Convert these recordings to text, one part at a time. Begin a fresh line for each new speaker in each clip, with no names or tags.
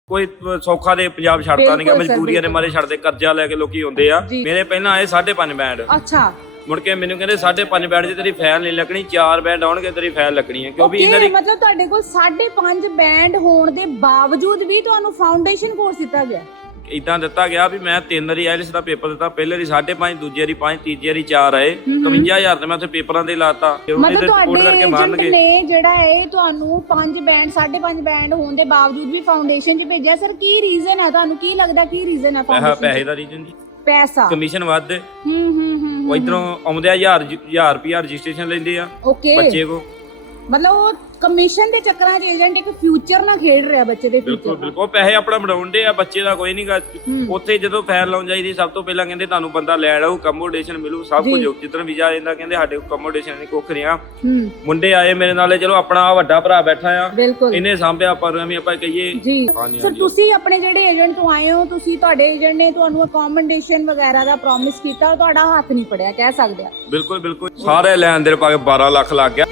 ਕੋਈ ਸੌਖਾ ਦੇ ਪੰਜਾਬ ਛੱਡਦਾ ਨਹੀਂਗਾ, ਮਜਬੂਰੀਆਂ ਦੇ ਮਾਰੇ ਛੱਡਦੇ, ਕਰਜ਼ਾ ਲੈ ਕੇ ਲੋਕੀ ਆਉਂਦੇ ਆ। ਮੇਰੇ ਪਹਿਲਾਂ ਆਏ 5.5 ਬੈਂਡ।
ਅੱਛਾ।
ਮੁੜ ਕੇ ਮੈਨੂੰ ਕਹਿੰਦੇ 5.5 ਬੈਂਡ 'ਚ ਤੇਰੀ ਫਾਈਲ ਨਹੀਂ ਲੱਗਣੀ, 4 ਬੈਂਡ ਆਉਣਗੇ ਤੇਰੀ ਫਾਈਲ ਲੱਗਣੀ ਹੈ। ਕਿਉਂਕਿ ਇਹਨਾਂ ਦੀ
ਮਤਲਬ ਤੁਹਾਡੇ ਕੋਲ 5.5 ਬੈਂਡ ਹੋਣ ਦੇ ਬਾਵਜੂਦ ਵੀ ਤੁਹਾਨੂੰ ਫਾਊਂਡੇਸ਼ਨ ਕੋਰਸ ਦਿੱਤਾ ਗਿਆ।
ਇਦਾਂ ਦਿੱਤਾ ਗਿਆ ਵੀ ਮੈਂ 3 ਵਾਰੀ ਆਇਲਸ ਦਾ ਪੇਪਰ ਦਿੱਤਾ, ਪਹਿਲੇ ਵਾਰੀ 5.5, ਦੂਜੀ ਵਾਰੀ 5, ਤੀਜੀ ਵਾਰੀ 4 ਆਏ। 51000 ਤੇ ਮੈਂ ਉੱਥੇ ਪੇਪਰਾਂ ਤੇ ਲਾਤਾ।
ਮਤਲਬ ਤੁਹਾਡੇ ਏਜੰਟ ਨੇ ਜਿਹੜਾ ਹੈ ਤੁਹਾਨੂੰ 5 ਬੈਂਡ 5.5 ਬੈਂਡ ਹੋਣ ਦੇ ਬਾਵਜੂਦ ਵੀ ਫਾਊਂਡੇਸ਼ਨ 'ਚ ਭੇਜਿਆ। ਸਰ ਕੀ ਰੀਜ਼ਨ ਹੈ, ਤੁਹਾਨੂੰ ਕੀ ਲੱਗਦਾ ਕੀ ਰੀਜ਼ਨ ਹੈ?
ਪੈਸੇ ਦਾ ਰੀਜ਼ਨ ਜੀ,
ਪੈਸਾ,
ਕਮਿਸ਼ਨ ਵੱਧ। ਉਹ ਇਧਰੋਂ ਆਉਂਦੇ ਆ 1000 ਰੁਪਿਆ ਰਜਿਸਟ੍ਰੇਸ਼ਨ ਲੈਂਦੇ ਆ ਬੱਚੇ ਕੋ।
ਮਤਲਬ ਉਹ ਕਮਿਸ਼ਨ ਦੇ ਚੱਕਰਾਂ 'ਚ ਏਜੰਟ ਇੱਕ ਫਿਊਚਰ ਨਾਲ ਖੇਡ ਰਿਹਾ ਬੱਚੇ ਦੇ ਫਿਊਚਰ।
ਬਿਲਕੁਲ ਪੈਸੇ ਆਪਣਾ ਬਣਾਉਂਦੇ ਆ, ਬੱਚੇ ਦਾ ਕੋਈ ਨਹੀਂਗਾ। ਉੱਥੇ ਜਦੋਂ ਫਾਈਲ ਲਾਉਣ ਜਾਈਦੀ ਸਭ ਤੋਂ ਪਹਿਲਾਂ ਕਹਿੰਦੇ ਤੁਹਾਨੂੰ ਬੰਦਾ ਲੈਣ ਆਊ, ਅਕਮੋਡੇਸ਼ਨ ਮਿਲੂ, ਸਭ ਕੁਝ। ਜਿੱਦਣ ਵੀਜ਼ਾ ਆਉਂਦਾ ਕਹਿੰਦੇ ਸਾਡੇ ਅਕਮੋਡੇਸ਼ਨ ਨਹੀਂ ਕੁੱਖ ਰਿਹਾ। ਮੁੰਡੇ ਆਏ ਮੇਰੇ ਨਾਲੇ, ਚਲੋ ਆਪਣਾ ਵੱਡਾ ਭਰਾ ਬੈਠਾ ਆ, ਇਹਨੇ ਸਾਂਭਿਆ। ਪਰ ਐਵੇਂ ਆਪਾਂ ਕਹੀਏ
ਜੀ ਸਰ, ਤੁਸੀਂ ਆਪਣੇ ਜਿਹੜੇ ਏਜੰਟ ਤੋਂ ਆਏ ਹੋ, ਤੁਸੀਂ ਤੁਹਾਡੇ ਏਜੰਟ ਨੇ ਤੁਹਾਨੂੰ ਅਕਮੋਡੇਸ਼ਨ ਵਗੈਰਾ ਦਾ ਪ੍ਰੋਮਿਸ ਕੀਤਾ, ਤੁਹਾਡਾ ਹੱਥ ਨਹੀਂ ਪੜਿਆ ਕਹਿ ਸਕਦੇ ਆ।
ਬਿਲਕੁਲ ਸਾਰੇ ਲੈਣ ਦੇਣ ਪਾ ਕੇ 12 ਲੱਖ ਲੱਗ ਗਿਆ।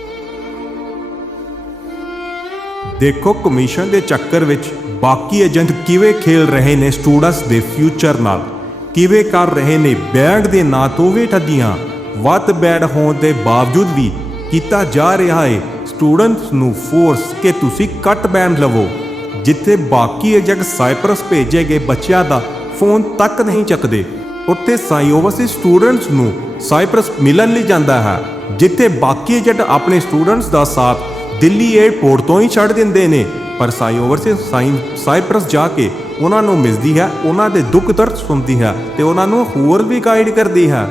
ਦੇਖੋ ਕਮਿਸ਼ਨ ਦੇ ਚੱਕਰ ਵਿੱਚ ਬਾਕੀ ਏਜੰਟ ਕਿਵੇਂ ਖੇਲ ਰਹੇ ਨੇ ਸਟੂਡੈਂਟਸ ਦੇ ਫਿਊਚਰ ਨਾਲ, ਕਿਵੇਂ ਕਰ ਰਹੇ ਨੇ ਬੈਂਡ ਦੇ ਨਾਂ ਤੋਂ ਵੀ ਠੱਗੀਆਂ। ਵੱਧ ਬੈਂਡ ਹੋਣ ਦੇ ਬਾਵਜੂਦ ਵੀ ਕੀਤਾ ਜਾ ਰਿਹਾ ਹੈ ਸਟੂਡੈਂਟਸ ਨੂੰ ਫੋਰਸ ਕਿ ਤੁਸੀਂ ਕੱਟ ਬੈਂਡ ਲਵੋ। ਜਿੱਥੇ ਬਾਕੀ ਏਜੰਟ ਸਾਈਪਰਸ ਭੇਜੇ ਗਏ ਬੱਚਿਆਂ ਦਾ ਫੋਨ ਤੱਕ ਨਹੀਂ ਚੱਕਦੇ, ਉੱਥੇ ਸਾਈਓਵਰਸੀ ਸਟੂਡੈਂਟਸ ਨੂੰ ਸਾਈਪਰਸ ਮਿਲਣ ਲਈ ਜਾਂਦਾ ਹੈ। ਜਿੱਥੇ ਬਾਕੀ ਏਜੰਟ ਆਪਣੇ ਸਟੂਡੈਂਟਸ ਦਾ ਸਾਥ ਦਿੱਲੀ ਏਅਰਪੋਰਟ ਤੋਂ ਹੀ ਛੱਡ ਦਿੰਦੇ ਨੇ, ਪਰ ਸਾਈਓਵਰਸੀ ਸਾਈਪਰਸ ਜਾ ਕੇ ਉਹਨਾਂ ਨੂੰ ਮਿਲਦੀ ਹੈ, ਉਹਨਾਂ ਦੇ ਦੁੱਖ ਦਰਦ ਸੁਣਦੀ ਹੈ ਤੇ ਉਹਨਾਂ ਨੂੰ ਹੋਰ ਵੀ ਗਾਈਡ ਕਰਦੀ ਹੈ।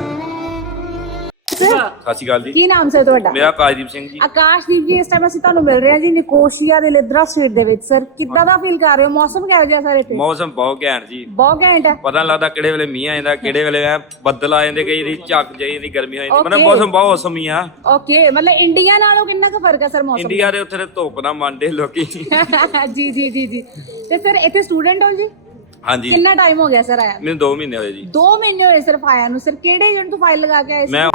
ਸਤਿ ਸ਼੍ਰੀ ਅਕਾਲ ਜੀ।
ਕੀ ਨਾਮ ਸਰ ਤੁਹਾਡਾ?
ਮੇਰਾ ਆਕਾਸ਼ਦੀਪ ਸਿੰਘ ਜੀ।
ਆਕਾਸ਼ਦੀਪ ਜੀ, ਇਸ ਟਾਈਮ ਅਸੀਂ ਤੁਹਾਨੂੰ ਮਿਲ ਰਹੇ ਹਾਂ ਜੀ ਨਿਕੋਸ਼ੀਆ ਦੇ ਲਿਦਰਾ ਸਟੇਟ ਦੇ ਵਿੱਚ। ਸਰ ਕਿੱਦਾਂ ਦਾ ਫੀਲ ਕਰ ਰਹੇ ਹੋ? ਮੌਸਮ ਕਿਹੋ ਜਿਹਾ ਸਰ ਇੱਥੇ?
ਮੌਸਮ ਬਹੁਤ ਘੈਂਟ ਜੀ,
ਬਹੁਤ ਘੈਂਟ ਹੈ।
ਪਤਾ ਨਹੀਂ ਲੱਗਦਾ ਕਿਹੜੇ ਵੇਲੇ ਮੀਂਹ ਆ ਜਾਂਦਾ, ਕਿਹੜੇ ਵੇਲੇ ਬੱਦਲ ਆ ਜਾਂਦੇ, ਕਈ ਵਾਰੀ ਝੱਕ ਜਾਈ ਗਰਮੀ ਹੋ ਜਾਂਦੀ। ਮਤਲਬ ਮੌਸਮ ਬਹੁਤ ਔਸਮੀ ਆ।
ਓਕੇ, ਮਤਲਬ ਇੰਡੀਆ ਨਾਲੋਂ ਕਿੰਨਾ ਕੁ ਫਰਕ ਹੈ ਸਰ ਮੌਸਮ?
ਇੰਡੀਆ ਦੇ ਉੱਥੇ ਧੁੱਪ ਨਾ ਮੰਨਦੇ ਲੋਕੀ।
ਜੀ ਜੀ ਜੀ ਜੀ। ਤੇ ਸਰ ਇੱਥੇ ਸਟੂਡੈਂਟ ਹੋ ਜੀ?
ਹਾਂਜੀ।
ਕਿੰਨਾ ਟਾਈਮ ਹੋ ਗਿਆ ਸਰ ਆਇਆ?
ਮੈਨੂੰ 2 ਮਹੀਨੇ ਹੋਏ ਜੀ।
2 ਮਹੀਨੇ ਹੋਏ ਸਿਰਫ ਆਇਆ ਨੂੰ। ਸਰ ਕਿਹੜੇ ਏਜੰਟ ਤੋਂ ਫਾਈਲ ਲਗਾ ਕੇ ਆਏ?
ਮੈਂ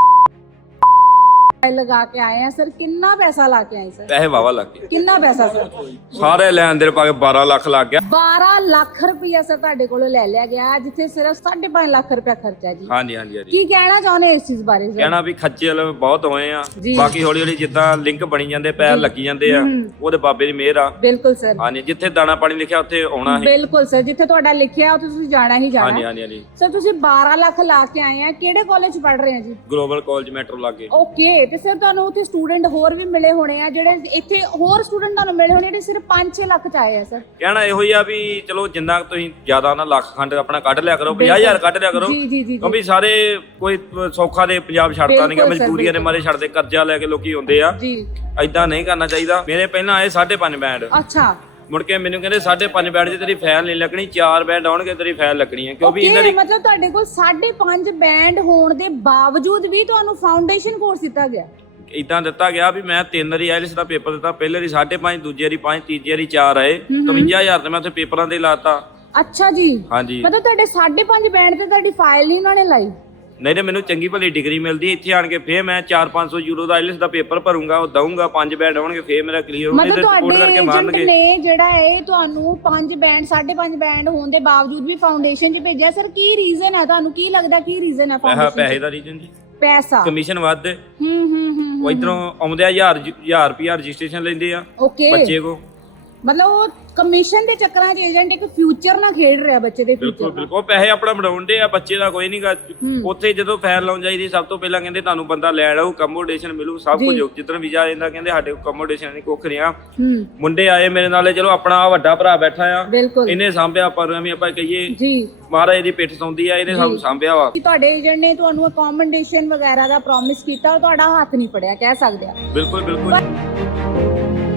ਲਗਾ ਕੇ ਆਏ ਆ ਸਰ। ਕਿੰਨਾ ਪੈਸਾ ਲਾ ਕੇ ਆਏ ਸਰ?
ਪੈਸੇ ਵਾਵਾ ਲੱਗ ਗਏ।
ਕਿੰਨਾ ਪੈਸਾ ਸਰ?
ਸਾਰੇ ਲੈਣ ਦੇਣ ਪਾ ਕੇ 12 ਲੱਖ ਲੱਗ ਗਿਆ।
12 ਲੱਖ ਰੁਪਇਆ ਸਰ ਤੁਹਾਡੇ ਕੋਲੋਂ ਲੈ ਲਿਆ ਗਿਆ, ਜਿੱਥੇ ਸਿਰਫ 5.5 ਲੱਖ ਰੁਪਇਆ ਖਰਚਾ ਜੀ।
ਹਾਂਜੀ।
ਕੀ ਕਹਿਣਾ ਚਾਹੁੰਦੇ ਇਸ ਚੀਜ਼ ਬਾਰੇ ਸਰ?
ਕਹਿਣਾ ਵੀ ਖੱਜਲ ਬਹੁਤ ਹੋਏ ਆ। ਬਾਕੀ ਹੌਲੀ ਹੌਲੀ ਜਿੱਦਾਂ ਲਿੰਕ ਬਣੀ ਜਾਂਦੇ, ਪੈਰ ਲੱਗੀ ਜਾਂਦੇ ਆ, ਉਹਦੇ ਬਾਬੇ ਦੀ ਮਿਹਰ ਆ।
ਬਿਲਕੁਲ ਸਰ।
ਹਾਂਜੀ, ਜਿੱਥੇ ਦਾਣਾ ਪਾਣੀ ਲਿਖਿਆ ਉੱਥੇ ਆਉਣਾ ਹੈ।
ਬਿਲਕੁਲ ਸਰ, ਜਿੱਥੇ ਤੁਹਾਡਾ ਲਿਖਿਆ ਉੱਥੇ ਤੁਸੀਂ ਜਾਣਾ ਹੀ ਜਾਣਾ।
ਹਾਂਜੀ।
ਸਰ ਤੁਸੀਂ 12 ਲੱਖ ਲਾ ਕੇ ਆਏ ਆ, ਕਿਹੜੇ ਕਾਲਜ ਪੜ੍ਹ ਰਹੇ ਆ ਜੀ?
ਗਲੋਬਲ ਕਾਲਜ ਮੈਟਰੋ ਲਾਗੇ।
ਓਕੇ। ਤੇ ਸਰ ਤੁਹਾਨੂੰ ਉੱਥੇ ਸਟੂਡੈਂਟ ਹੋਰ ਵੀ ਮਿਲੇ ਹੋਣੇ ਆ, ਜਿਹੜੇ ਇੱਥੇ ਹੋਰ ਸਟੂਡੈਂਟ ਤੁਹਾਨੂੰ ਮਿਲੇ ਹੋਣੇ ਜਿਹੜੇ ਸਿਰਫ 5-6 ਲੱਖ ਚ ਆਏ ਆ ਸਰ?
ਕਹਿਣਾ ਇਹੋ ਹੀ ਆ ਵੀ ਚਲੋ ਜਿੰਨਾ ਤੁਸੀਂ ਜ਼ਿਆਦਾ ਨਾ ਲੱਖ ਖੰਡ ਆਪਣਾ ਕੱਢ ਲਿਆ ਕਰੋ, 50,000 ਕੱਢ ਲਿਆ ਕਰੋ।
ਜੀ।
ਕਿਉਂਕਿ ਸਾਰੇ ਕੋਈ ਸੌਖਾ ਦੇ ਪੰਜਾਬ ਛੱਡਦਾ ਨਹੀਂਗਾ, ਮਜਬੂਰੀਆਂ ਦੇ ਮਾਰੇ ਛੱਡਦੇ, ਕਰਜ਼ਾ ਲੈ ਕੇ ਲੋਕੀ ਆਉਂਦੇ ਆ।
ਜੀ।
ਏਦਾਂ ਨਹੀਂ ਕਰਨਾ ਚਾਹੀਦਾ। ਮੇਰੇ ਪਹਿਲਾਂ ਆਏ 5.5 ਬੈਂਡ।
ਅੱਛਾ।
ਮੁੜ ਕੇ ਮੈਨੂੰ ਕਹਿੰਦੇ 5.5 ਬੈਂਡ 'ਚ ਤੇਰੀ ਫਾਈਲ ਨਹੀਂ ਲੱਗਣੀ, 4 ਬੈਂਡ ਆਉਣਗੇ ਤੇਰੀ ਫਾਈਲ ਲੱਗਣੀ ਹੈ। ਕਿਉਂਕਿ ਇਹਨਾਂ ਦੀ
ਮਤਲਬ ਤੁਹਾਡੇ ਕੋਲ 5.5 ਬੈਂਡ ਹੋਣ ਦੇ ਬਾਵਜੂਦ ਵੀ ਤੁਹਾਨੂੰ ਫਾਊਂਡੇਸ਼ਨ ਕੋਰਸ ਦਿੱਤਾ ਗਿਆ।
ਇਦਾਂ ਦਿੱਤਾ ਗਿਆ ਵੀ ਮੈਂ 3 ਵਾਰੀ ਆਇਲਸ ਦਾ ਪੇਪਰ ਦਿੱਤਾ, ਪਹਿਲੇ ਵਾਰੀ 5.5, ਦੂਜੀ ਵਾਰੀ 5, ਤੀਜੀ ਵਾਰੀ 4 ਆਏ। 51000 ਤੇ ਮੈਂ ਉੱਥੇ ਪੇਪਰਾਂ ਤੇ ਲਾਤਾ।
ਅੱਛਾ ਜੀ।
ਹਾਂਜੀ।
ਮਤਲਬ ਤੁਹਾਡੇ 5.5 ਬੈਂਡ ਤੇ ਤੁਹਾਡੀ ਫਾਈਲ ਨਹੀਂ ਉਹਨਾਂ ਨੇ ਲਾਈ?
ਨਹੀਂ ਤੇ ਮੈਨੂੰ ਚੰਗੀ ਭਲੀ ਡਿਗਰੀ ਮਿਲਦੀ, ਇੱਥੇ ਆਣ ਕੇ ਫੇਰ ਮੈਂ 400-500 ਯੂਰੋ ਦਾ ਆਇਲਸ ਦਾ ਪੇਪਰ ਭਰੂੰਗਾ, ਉਹ ਦਊਂਗਾ, 5 ਬੈਂਡ ਆਉਣਗੇ, ਫੇਰ ਮੇਰਾ ਕਲੀਅਰ ਹੋਣੇ ਤੇ ਰਿਪੋਰਟ ਕਰਕੇ ਮਾਰਨਗੇ।
ਨੇ ਜਿਹੜਾ ਹੈ ਤੁਹਾਨੂੰ 5 ਬੈਂਡ 5.5 ਬੈਂਡ ਹੋਣ ਦੇ ਬਾਵਜੂਦ ਵੀ ਫਾਊਂਡੇਸ਼ਨ 'ਚ ਭੇਜਿਆ। ਸਰ ਕੀ ਰੀਜ਼ਨ ਹੈ, ਤੁਹਾਨੂੰ ਕੀ ਲੱਗਦਾ ਕੀ ਰੀਜ਼ਨ ਹੈ?
ਪੈਸੇ ਦਾ ਰੀਜ਼ਨ ਜੀ,
ਪੈਸਾ,
ਕਮਿਸ਼ਨ ਵੱਧ। ਉਹ ਇਧਰੋਂ ਆਉਂਦੇ ਆ 1000 ਰੁਪਿਆ ਰਜਿਸਟ੍ਰੇਸ਼ਨ ਲੈਂਦੇ ਆ ਬੱਚੇ ਕੋ।
ਮਤਲਬ ਉਹ ਕਮਿਸ਼ਨ ਦੇ ਚੱਕਰਾਂ 'ਚ ਏਜੰਟ ਇੱਕ ਫਿਊਚਰ ਨਾਲ ਖੇਡ ਰਿਹਾ ਬੱਚੇ ਦੇ ਫਿਊਚਰ।
ਬਿਲਕੁਲ ਪੈਸੇ ਆਪਣਾ ਬਣਾਉਂਦੇ ਆ, ਬੱਚੇ ਦਾ ਕੋਈ ਨਹੀਂਗਾ। ਉੱਥੇ ਜਦੋਂ ਫਾਈਲ ਲਾਉਣ ਜਾਈਦੀ ਸਭ ਤੋਂ ਪਹਿਲਾਂ ਕਹਿੰਦੇ ਤੁਹਾਨੂੰ ਬੰਦਾ ਲੈਣ ਆਊ, ਅਕਮੋਡੇਸ਼ਨ ਮਿਲੂ, ਸਭ ਕੁਝ। ਜਿੱਦਣ ਵੀਜ਼ਾ ਆਉਂਦਾ ਕਹਿੰਦੇ ਸਾਡੇ ਅਕਮੋਡੇਸ਼ਨ ਨਹੀਂ ਕੁੱਖ ਰਿਹਾ। ਮੁੰਡੇ ਆਏ ਮੇਰੇ ਨਾਲੇ, ਚਲੋ ਆਪਣਾ ਵੱਡਾ ਭਰਾ ਬੈਠਾ ਆ, ਇਹਨੇ ਸਾਂਭਿਆ। ਪਰ ਐਵੇਂ ਆਪਾਂ ਕਹੀਏ ਮਹਾਰਾਜ ਦੀ ਪਿੱਠ ਸੌਂਦੀ ਆ, ਇਹਨੇ ਸਾਨੂੰ ਸਾਂਭਿਆ ਵਾ।
ਤੁਹਾਡੇ ਏਜੰਟ ਨੇ ਤੁਹਾਨੂੰ ਅਕਮੋਡੇਸ਼ਨ ਵਗੈਰਾ ਦਾ ਪ੍ਰੋਮਿਸ ਕੀਤਾ, ਤੁਹਾਡਾ ਹੱਥ ਨਹੀਂ ਪੜਿਆ ਕਹਿ ਸਕਦੇ ਆ।
ਬਿਲਕੁਲ।